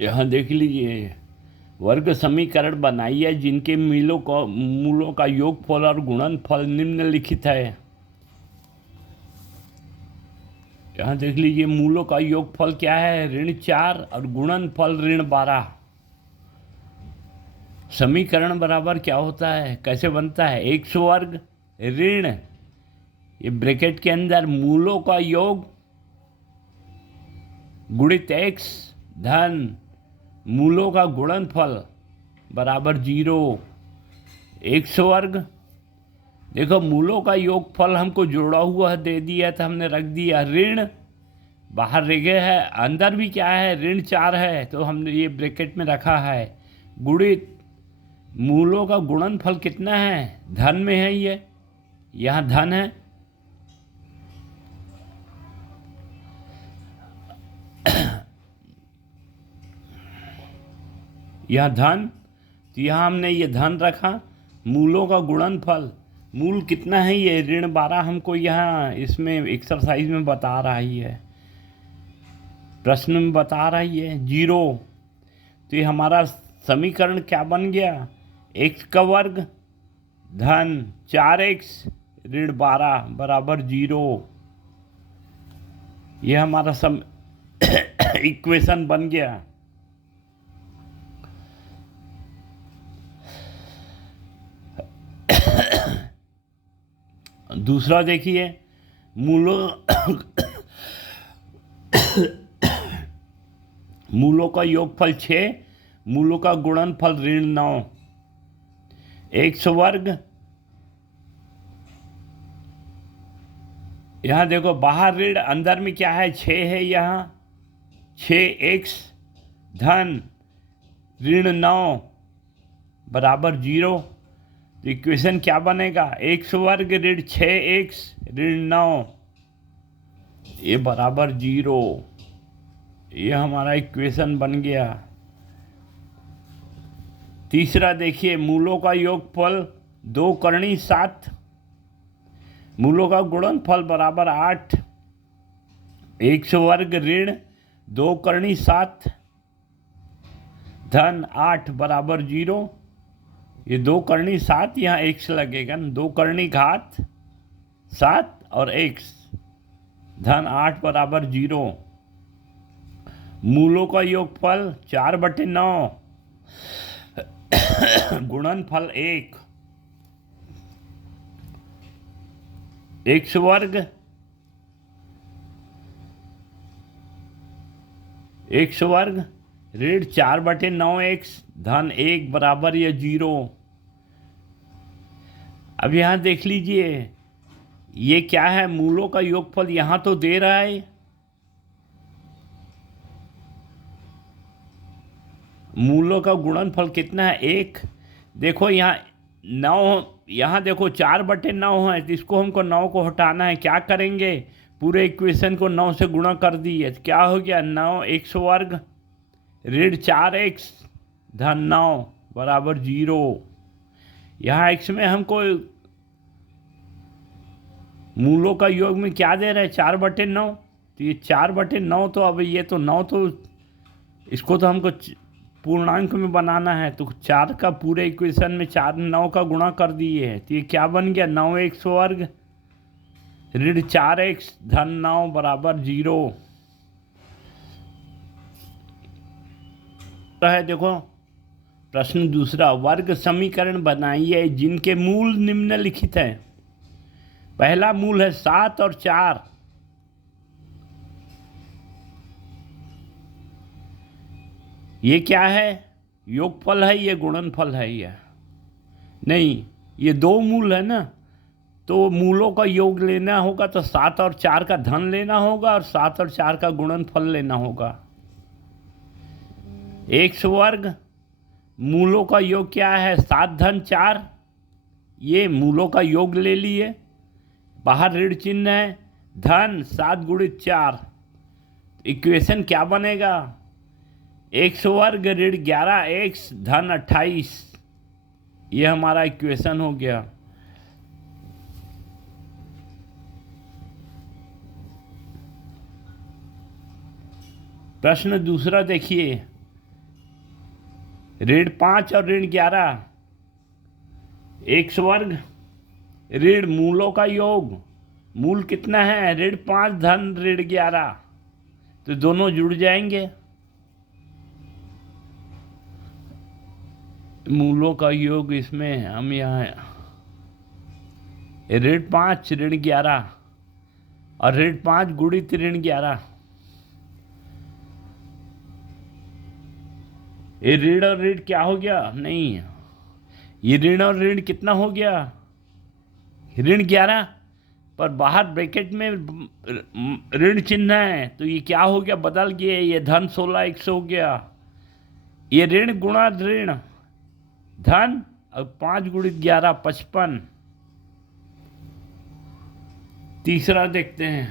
यहाँ देख लीजिए, वर्ग समीकरण बनाइए जिनके मूलों का योगफल और गुणनफल निम्नलिखित है। यहाँ देख लीजिए, मूलों का योगफल क्या है, ऋण 4 और गुणनफल ऋण 12। समीकरण बराबर क्या होता है, कैसे बनता है, x वर्ग ऋण, ये ब्रैकेट के अंदर मूलों का योग गुणित x धन मूलों का गुणनफल बराबर 0। x वर्ग, देखो मूलों का योगफल हमको जोड़ा हुआ दे दिया था, हमने रख दिया, ऋण बाहर रह गए है, अंदर भी क्या है, ऋण 4 है, तो हमने ये ब्रैकेट में रखा है, गुणित मूलों का गुणनफल कितना है, धन में है, ये यहाँ धन है, यह धन, तो यहाँ हमने ये धन रखा, मूलों का गुणनफल, मूल कितना है, ये ऋण 12 हमको यहाँ इसमें एक्सरसाइज में बता रहा ही है, प्रश्न में बता रहा ही है 0। तो ये हमारा समीकरण क्या बन गया, x का वर्ग धन 4x ऋण 12 बराबर 0। ये हमारा इक्वेशन बन गया। दूसरा देखिए, मूलों का योगफल 6, मूलों का गुणनफल ऋण 9, x वर्ग, यहाँ देखो बाहर ऋण, अंदर में क्या है, 6 है, यहाँ 6x धन ऋण 9 बराबर 0। तो इक्वेशन क्या बनेगा, x वर्ग ऋण 6x ऋण 9 ये बराबर 0। ये हमारा इक्वेशन बन गया। तीसरा देखिए, मूलों का योगफल 2 करणी 7, मूलों का गुणनफल बराबर 8, x वर्ग ऋण 2 करणी 7 धन 8 बराबर 0। ये 2 करणी 7, यहाँ x लगेगा ना, 2 करणी घात 7 और x धन 8 बराबर 0। मूलों का योगफल 4/9 गुणनफल 1, x वर्ग ऋण 4/9x धन 1 बराबर या 0। अब यहाँ देख लीजिए, ये क्या है, मूलों का योगफल यहाँ तो दे रहा है, मूलों का गुणनफल कितना है 1। देखो यहाँ 9, यहाँ देखो 4/9 है, तो इसको हमको 9 को हटाना है, क्या करेंगे, पूरे इक्वेशन को 9 से गुणा कर दिए, तो क्या हो गया, 9x वर्ग ऋण 4x धन 9 बराबर 0। यहाँ x में हमको मूलों का योग में क्या दे रहा है, 4/9, तो ये 4/9, तो अब ये तो 9, तो इसको तो हमको पूर्णांक में बनाना है, तो 4 का पूरे इक्वेशन में 4 9 का गुणा कर दिए है, तो ये क्या बन गया, 9x वर्ग ऋण 4x धन 9 बराबर 0 है। देखो प्रश्न दूसरा, वर्ग समीकरण बनाइए जिनके मूल निम्नलिखित हैं। पहला मूल है 7 और 4, ये क्या है, योगफल है, ये गुणनफल है, ये नहीं, ये 2 मूल है ना, तो मूलों का योग लेना होगा, तो 7 और 4 का धन लेना होगा और 7 और 4 का गुणनफल लेना होगा। x वर्ग, मूलों का योग क्या है, 7 धन 4, ये मूलों का योग ले लिए, बाहर ऋण चिन्ह है, धन 7 गुणित 4, इक्वेशन क्या बनेगा, x वर्ग ऋण 11x धन 28, ये हमारा इक्वेशन हो गया। प्रश्न दूसरा देखिए, ऋण 5 और ऋण 11, x वर्ग ऋण मूलों का योग, मूल कितना है, ऋण 5 धन ऋण 11, तो दोनों जुड़ जाएंगे। मूलों का योग इसमें हम यहाँ ऋण 5 ऋण 11 और ऋण 5 गुणित ऋण 11, ये ऋण और ऋण क्या हो गया, नहीं ये ऋण और ऋण कितना हो गया, ऋण 11, पर बाहर ब्रैकेट में ऋण चिन्ह है तो ये क्या हो गया, बदल गया, ये धन 16 100 हो गया। ये ऋण गुणा ऋण धन और 5 गुणित 11 55। तीसरा देखते हैं,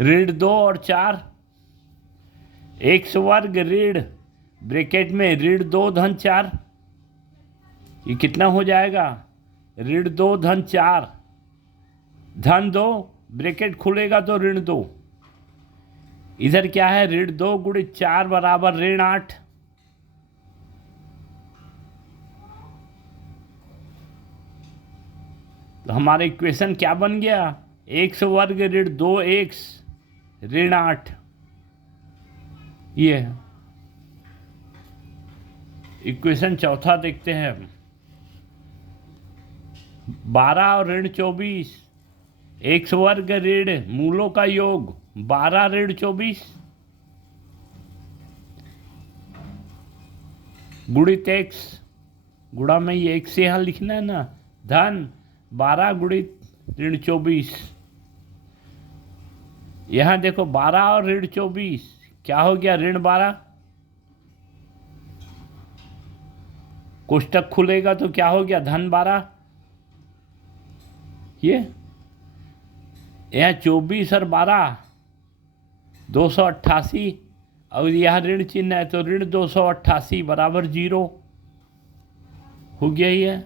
ऋण 2 और 4, x वर्ग ऋण ब्रैकेट में ऋण 2 धन 4, ये कितना हो जाएगा, ऋण 2 धन 4 धन 2, ब्रैकेट खुलेगा तो ऋण 2, इधर क्या है, ऋण 2 गुणित 4 बराबर ऋण 8। तो हमारा इक्वेशन क्या बन गया, x वर्ग ऋण 2x ऋण 8, ये इक्वेशन चौथा देखते हैं, 12 और ऋण 24, x वर्ग ऋण मूलों का योग 12 ऋण 24 गुणित x, गुणा में ये x से यहाँ लिखना है ना, धन 12 गुणित ऋण 24, यहाँ देखो 12 और ऋण 24 क्या हो गया, ऋण 12, कोष्टक खुलेगा तो क्या हो गया, धन 12, ये यहाँ 24 और 12 288 और यहाँ ऋण चिन्ह है तो ऋण 288 बराबर 0 हो गया ही है।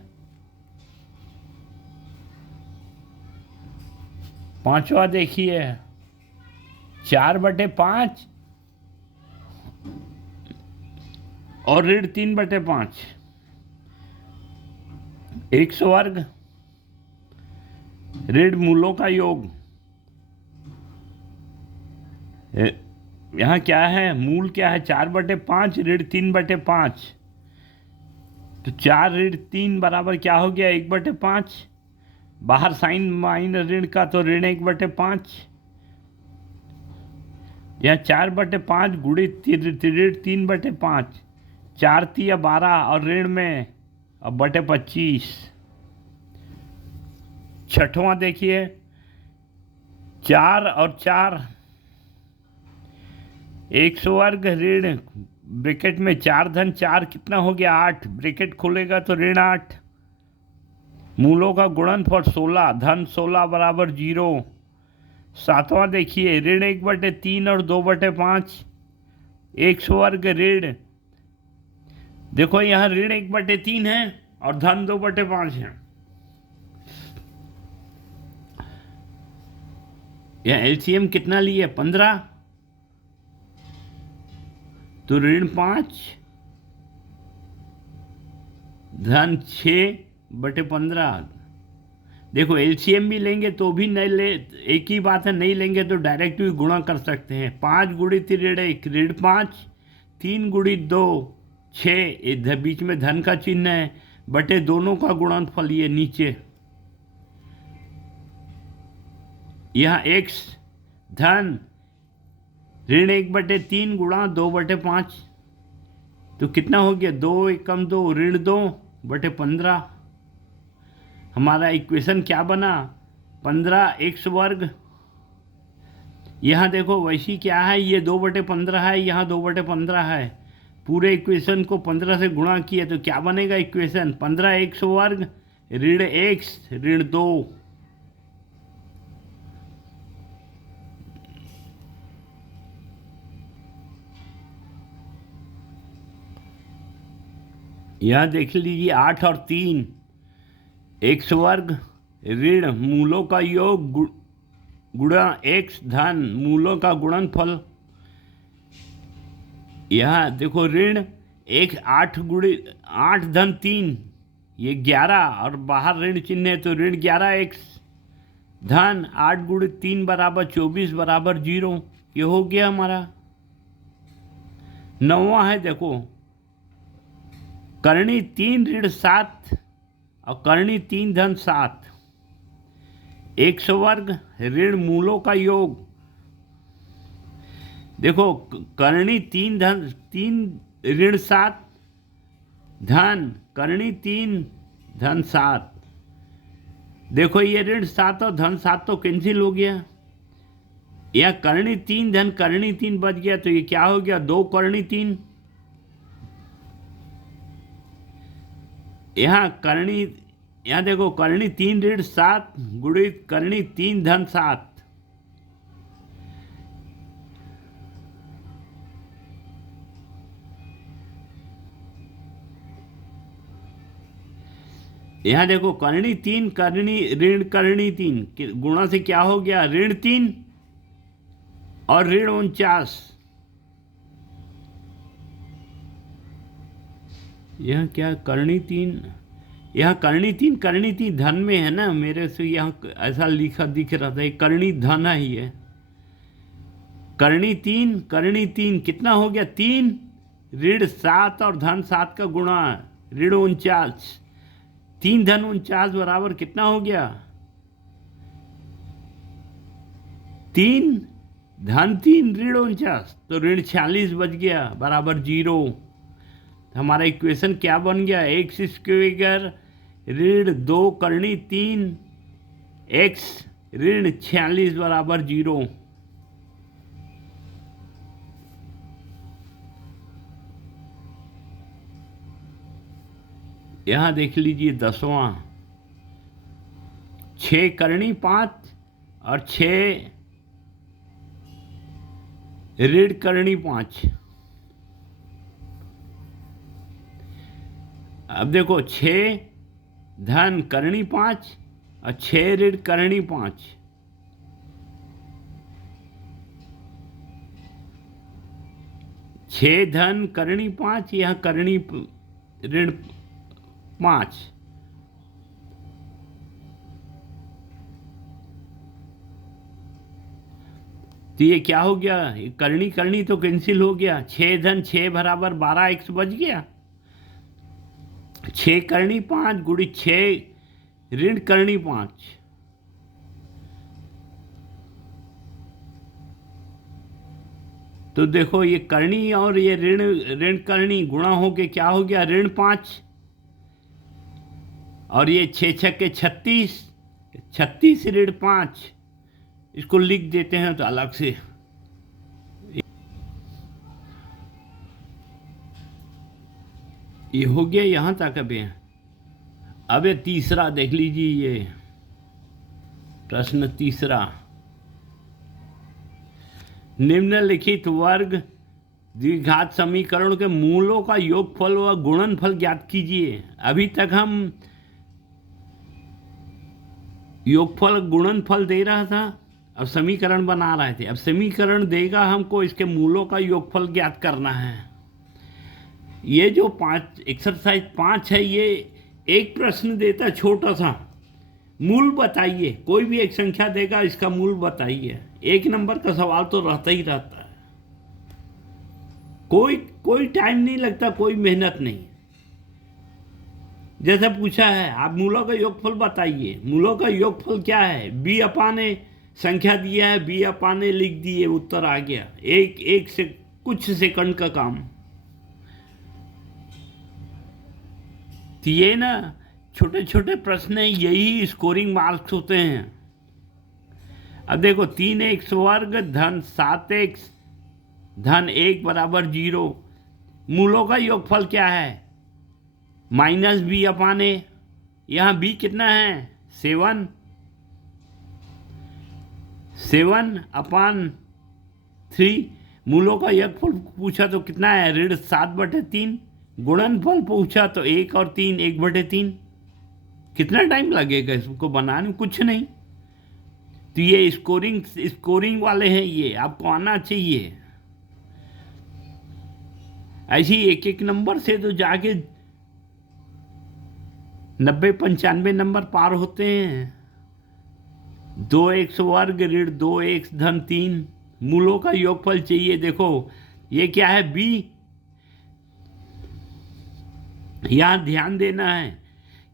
पांचवा देखिए, 4/5 और ऋण 3/5, x वर्ग ऋण मूलों का योग, यहाँ क्या है, मूल क्या है, 4/5 ऋण 3/5, तो 4 ऋण 3 बराबर क्या हो गया, 1/5, बाहर साइन माइन ऋण का तो ऋण 1/5, यहाँ 4/5 गुणित ऋण 3/5, 4 3 12 और ऋण में अब बटे 25। छठवां देखिए, 4 और 4, x वर्ग ऋण ब्रैकेट में 4 धन 4 कितना हो गया, 8, ब्रैकेट खुलेगा तो ऋण 8, मूलों का गुणनफल 16 धन 16 बराबर 0। सातवां देखिए, ऋण 1/3 और 2/5, x वर्ग ऋण, देखो यहाँ ऋण 1/3 है और धन 2/5 है, यहाँ एलसीएम कितना लिए, 15, तो ऋण 5 धन 6/15, देखो एलसीएम भी लेंगे तो भी नहीं ले, एक ही बात है, नहीं लेंगे तो डायरेक्ट भी गुणा कर सकते हैं, 5 गुणित ऋण 1 ऋण 5, 3 गुणित 2 6, इधर बीच में धन का चिन्ह है, बटे दोनों का गुणनफल ये नीचे, यहाँ x धन ऋण 1/3 गुणा 2/5, तो कितना हो गया, 2 एकम 2 ऋण 2/15, हमारा इक्वेशन क्या बना, 15x वर्ग, यहाँ देखो वैसी क्या है, ये 2/15 है, यहाँ 2/15 है, पूरे इक्वेशन को 15 से गुणा किया तो क्या बनेगा इक्वेशन, 15x वर्ग ऋण x ऋण 2, यहाँ देख लीजिए 8 और 3, x वर्ग ऋण मूलों का योग गुणा x धन मूलों का गुणनफल, यहाँ देखो ऋण एक 8 धन 3 ये 11 और बाहर ऋण चिन्ह है तो ऋण 11x धन 8 × 3 बराबर 24 बराबर 0। ये हो गया हमारा। 9वां है देखो करणी 3 ऋण 7 और करणी 3 धन 7 100 वर्ग ऋण मूलों का योग। देखो करणी 3 ऋण 7 धन करणी 3 धन 7। देखो ये ऋण 7 और धन 7 तो कैंसिल हो गया। यह करणी 3 धन करणी 3 बच गया तो ये क्या हो गया 2 करणी 3। यहाँ देखो करणी 3 ऋण 7 गुणित करणी 3 धन 7। यहाँ देखो करणी 3 ऋण करणी 3 गुणा से क्या हो गया ऋण 3 और ऋण 49। यह क्या करणी 3 यहाँ करणी 3 धन में है ना मेरे से यहाँ ऐसा लिखा दिख रहा था करणी धन ही है। करणी 3 कितना हो गया 3 ऋण 7 और धन 7 का गुणा ऋण 49। 3 धन 49 बराबर कितना हो गया 3 धन 3 ऋण 49 तो ऋण 46 बच गया बराबर 0। हमारा इक्वेशन क्या बन गया x² ऋण 2 करणी 3 x ऋण 46 बराबर 0। यहाँ देख लीजिए 10वां 6 करणी 5 और 6 ऋण करणी 5। अब देखो 6 धन करणी 5 और 6 ऋण करणी 5। छः धन करणी 5 यहाँ करणी ऋण 5। तो ये क्या हो गया करणी तो कैंसिल हो गया। 6 धन 6 बराबर 12x बच गया। 6 करणी 5 गुणित 6 ऋण करणी 5। तो देखो ये करणी और ये ऋण करणी गुणा होके क्या हो गया ऋण 5 और ये 6 छक्के 36 ऋण 5। इसको लिख देते हैं तो अलग से ये हो गया यहाँ तक। अब ये तीसरा देख लीजिए ये प्रश्न तीसरा निम्नलिखित वर्ग द्विघात समीकरणों के मूलों का योगफल व गुणनफल ज्ञात कीजिए। अभी तक हम योगफल गुणनफल दे रहा था अब समीकरण बना रहे थे। अब समीकरण देगा हमको इसके मूलों का योगफल ज्ञात करना है। ये जो एक्सरसाइज 5 है ये एक प्रश्न देता है छोटा सा मूल बताइए। कोई भी एक संख्या देगा इसका मूल बताइए। 1 नंबर का सवाल तो रहता ही रहता है। कोई टाइम नहीं लगता कोई मेहनत नहीं। जैसा पूछा है आप मूलों का योगफल बताइए। मूलों का योगफल क्या है b अपान a संख्या दिया है b अपान a लिख दिए उत्तर आ गया। एक से कुछ सेकंड का काम। तो ये ना छोटे छोटे प्रश्न यही स्कोरिंग मार्क्स होते हैं। अब देखो 3x वर्ग धन 7x धन 1 बराबर 0। मूलों का योगफल क्या है -b अपान a। यहाँ b कितना है 7 अपान 3। मूलों का योगफल पूछा तो कितना है ऋण 7/3। गुणनफल पूछा तो 1 और 3 1/3। कितना टाइम लगेगा इसको बनाने कुछ नहीं। तो ये स्कोरिंग वाले हैं ये आपको आना चाहिए। ऐसे ही एक एक नंबर से तो जाके 90-95 नंबर पार होते हैं। 2x वर्ग ऋण 2x धन 3 मूलों का योगफल चाहिए। देखो ये क्या है, b। यहाँ ध्यान देना है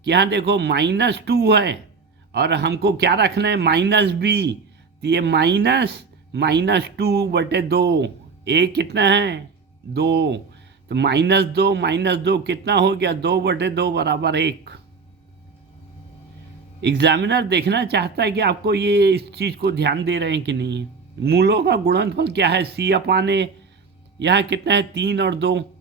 कि यहाँ देखो -2 है और हमको क्या रखना है, -b। तो ये -2/2, a कितना है 2, तो -2 कितना हो गया, 2/2 बराबर 1। एग्जामिनर देखना चाहता है कि आपको ये इस चीज़ को ध्यान दे रहे हैं कि नहीं। मूलों का गुणनफल क्या है, c/a। यहाँ कितना है 3 और 2।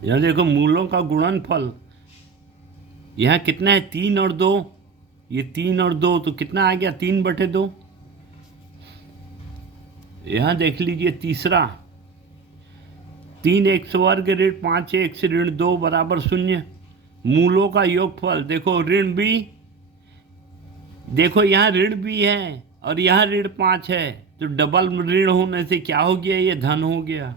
यहाँ देखो मूलों का गुणनफल, यहाँ कितना है 3 और 2। ये 3 और 2 तो कितना आ गया, 3/2। यहाँ देख लीजिए तीसरा, 3x वर्ग ऋण 5x ऋण 2 बराबर 0। मूलों का योगफल देखो, ऋण b, देखो यहाँ ऋण b है और यहाँ ऋण 5 है, तो डबल ऋण होने से क्या हो गया, ये धन हो गया।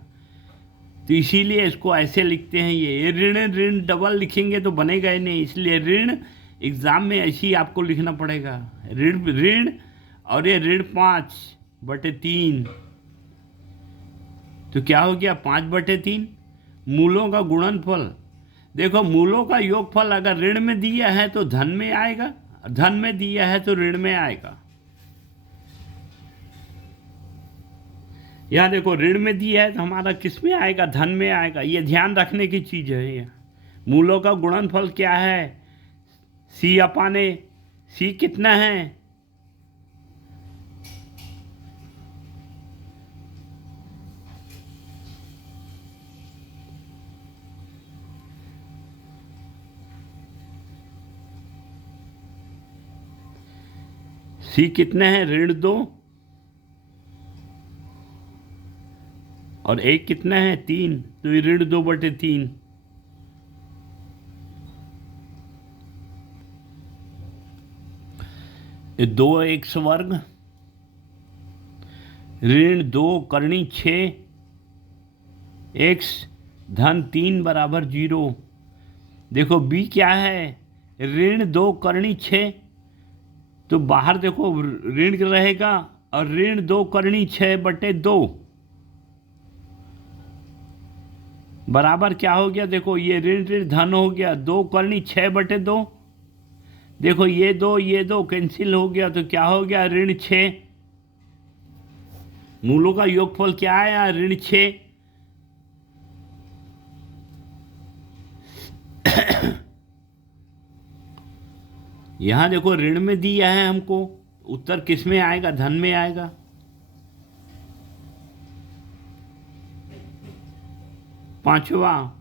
तो इसीलिए इसको ऐसे लिखते हैं। ये ऋण ऋण डबल लिखेंगे तो बनेगा ही नहीं, इसलिए ऋण एग्जाम में ऐसे ही आपको लिखना पड़ेगा, ऋण ऋण और ये ऋण 5/3, तो क्या हो गया 5/3। मूलों का गुणनफल देखो, मूलों का योगफल अगर ऋण में दिया है तो धन में आएगा, धन में दिया है तो ऋण में आएगा। यहाँ देखो ऋण में दिया है तो हमारा किस में आएगा, धन में आएगा। ये ध्यान रखने की चीज़ है। ये मूलों का गुणनफल क्या है, c/a। c कितना है, c कितना है, ऋण 2 और 1 कितना है 3, तो ये ऋण 2/3। ये 2x वर्ग ऋण 2 करनी 6 x धन 3 बराबर 0। देखो b क्या है, ऋण 2 करनी 6, तो बाहर देखो ऋण रहेगा और ऋण 2 करनी 6/2 बराबर क्या हो गया, देखो ये ऋण ऋण धन हो गया, 2 करनी 6/2। देखो ये 2 कैंसिल हो गया, तो क्या हो गया ऋण 6। मूलों का योगफल क्या आया, ऋण 6। यहां देखो ऋण में दिया है हमको, उत्तर किस में आएगा, धन में आएगा। पांचवा,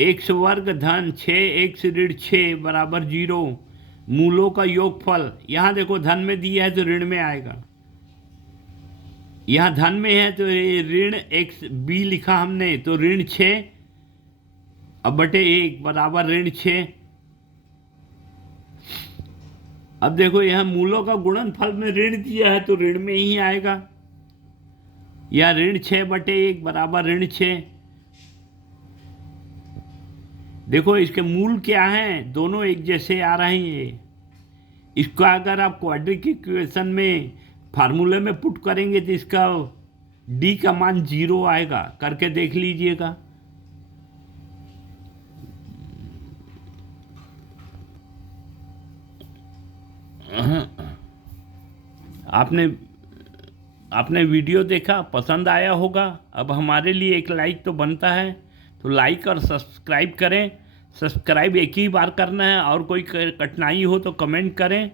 x वर्ग धन 6x ऋण 6 बराबर 0। मूलों का योगफल, यहाँ देखो धन में दिया है तो ऋण में आएगा, यहाँ धन में है तो ऋण x b लिखा हमने, तो ऋण 6 अब /1 बराबर ऋण 6। अब देखो यहाँ मूलों का गुणनफल में ऋण दिया है तो ऋण में ही आएगा, या ऋण 6/1 बराबर ऋण 6। देखो इसके मूल क्या हैं, दोनों एक जैसे आ रहे हैं। इसका अगर आप क्वाड्रेटिक इक्वेशन में फार्मूले में पुट करेंगे तो इसका d का मान 0 आएगा, करके देख लीजिएगा। आपने वीडियो देखा, पसंद आया होगा। अब हमारे लिए एक लाइक तो बनता है, तो लाइक और सब्सक्राइब करें। सब्सक्राइब एक ही बार करना है, और कोई कठिनाई हो तो कमेंट करें,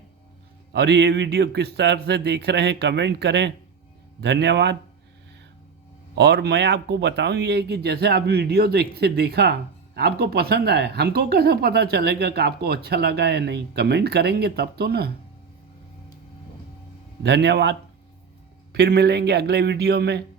और ये वीडियो किस तरह से देख रहे हैं कमेंट करें। धन्यवाद। और मैं आपको बताऊं ये कि जैसे आप वीडियो देखा, आपको पसंद आया, हमको कैसे पता चलेगा कि आपको अच्छा लगा या नहीं, कमेंट करेंगे तब तो ना। धन्यवाद, फिर मिलेंगे अगले वीडियो में।